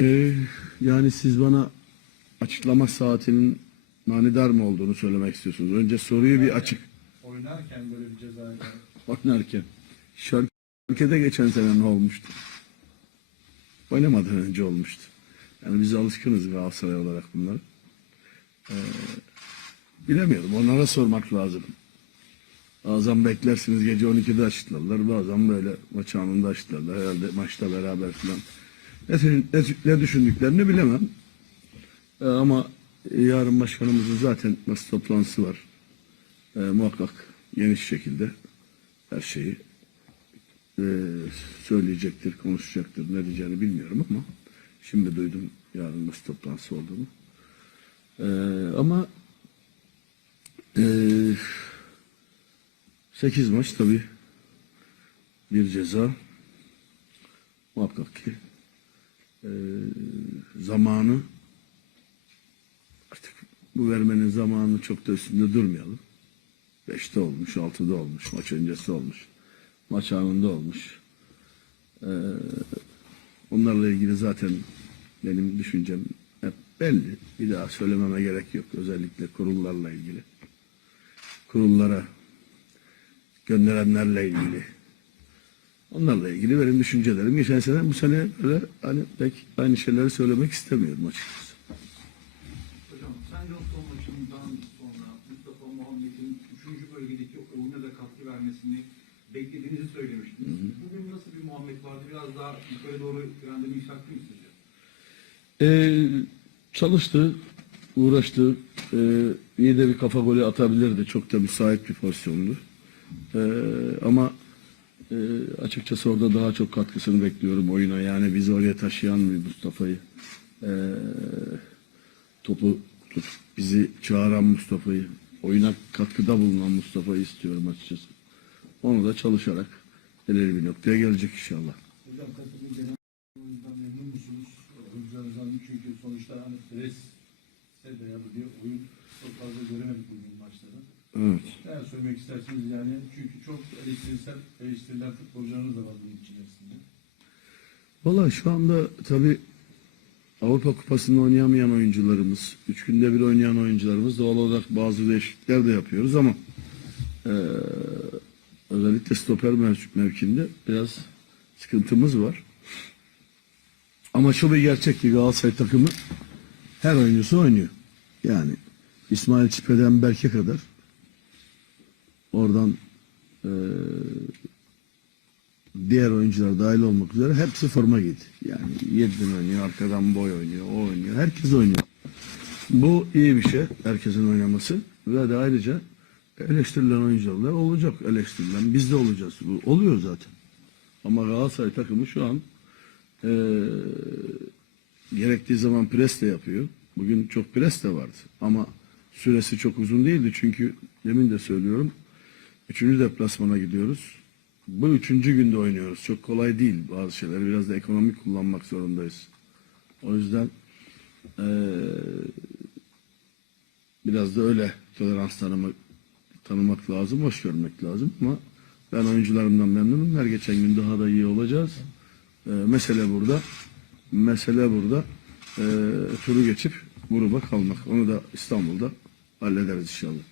Ee, yani siz bana açıklama saatinin manidar mı olduğunu söylemek istiyorsunuz. Önce soruyu bir açık Oynarken böyle bir ceza geldi. oynarken. Şarkıda geçen sene ne olmuştu? Oynamadan önce olmuştu. Yani biz alışkınız Galatasaray olarak bunları. Ee, bilemiyorum. Onlara sormak lazım. Bazen beklersiniz gece 12'de açıklarlar. Bazen böyle maç anında açıklarlar. Herhalde maçta beraber falan. Ne, ne, düşündüklerini bilemem. Ee, ama yarın başkanımızın zaten nasıl toplantısı var. Ee, muhakkak geniş şekilde her şeyi e, söyleyecektir, konuşacaktır. Ne diyeceğini bilmiyorum ama şimdi duydum yarın nasıl toplantısı olduğunu. Ee, ama e, 8 maç tabii bir ceza muhakkak ki e, zamanı artık bu vermenin zamanı çok da üstünde durmayalım. Beşte olmuş, altıda olmuş, maç öncesi olmuş, maç anında olmuş. Ee, onlarla ilgili zaten benim düşüncem hep belli. Bir daha söylememe gerek yok. Özellikle kurullarla ilgili. Kurullara gönderenlerle ilgili. Onlarla ilgili benim düşüncelerim. Geçen sene bu sene böyle hani pek aynı şeyleri söylemek istemiyorum açıkçası. Hocam sence o son maçından sonra Mustafa Muhammed'in 3. bölgedeki oyuna da katkı vermesini beklediğinizi söylemiştiniz. Bugün nasıl bir Muhammed vardı? Biraz daha yukarı doğru trendini yükseltti mi sizce? Ee, çalıştı, uğraştı. Ee, iyi de bir kafa golü atabilirdi. Çok da sahip bir pozisyondu. Ee, ama e, açıkçası orada daha çok katkısını bekliyorum oyuna. Yani bizi oraya taşıyan bir Mustafa'yı. Ee, topu tut, bizi çağıran Mustafa'yı. Oyuna katkıda bulunan Mustafa'yı istiyorum açıkçası. Onu da çalışarak ileri bir noktaya gelecek inşallah. Hocam takımın genel memnun musunuz? Oyuncularınızdan çünkü sonuçta hani pres dayalı bir oyun söylemek istersiniz yani? Çünkü çok eleştirisel, eleştirilen futbolcularınız da var bunun içerisinde. Valla şu anda tabi Avrupa Kupası'nda oynayamayan oyuncularımız, üç günde bir oynayan oyuncularımız doğal olarak bazı değişiklikler de yapıyoruz ama eee, özellikle stoper mev- mevkinde biraz sıkıntımız var. Ama şu bir gerçek ki Galatasaray takımı her oyuncusu oynuyor. Yani İsmail Çipe'den Berke kadar oradan eee diğer oyuncular dahil olmak üzere hepsi forma giydi. Yani Yedlin oynuyor, arkadan boy oynuyor, o oynuyor. Herkes oynuyor. Bu iyi bir şey. Herkesin oynaması. Ve de ayrıca eleştirilen oyuncular olacak eleştirilen. Biz de olacağız. Bu oluyor zaten. Ama Galatasaray takımı şu an eee, gerektiği zaman pres de yapıyor. Bugün çok pres de vardı. Ama süresi çok uzun değildi. Çünkü demin de söylüyorum. Üçüncü deplasmana gidiyoruz. Bu üçüncü günde oynuyoruz. Çok kolay değil bazı şeyleri. Biraz da ekonomik kullanmak zorundayız. O yüzden eee, biraz da öyle tolerans tanımak, tanımak lazım, hoş görmek lazım. Ama ben oyuncularımdan memnunum. Her geçen gün daha da iyi olacağız. Eee, mesele burada. Mesele burada. Eee, turu geçip gruba kalmak. Onu da İstanbul'da hallederiz inşallah.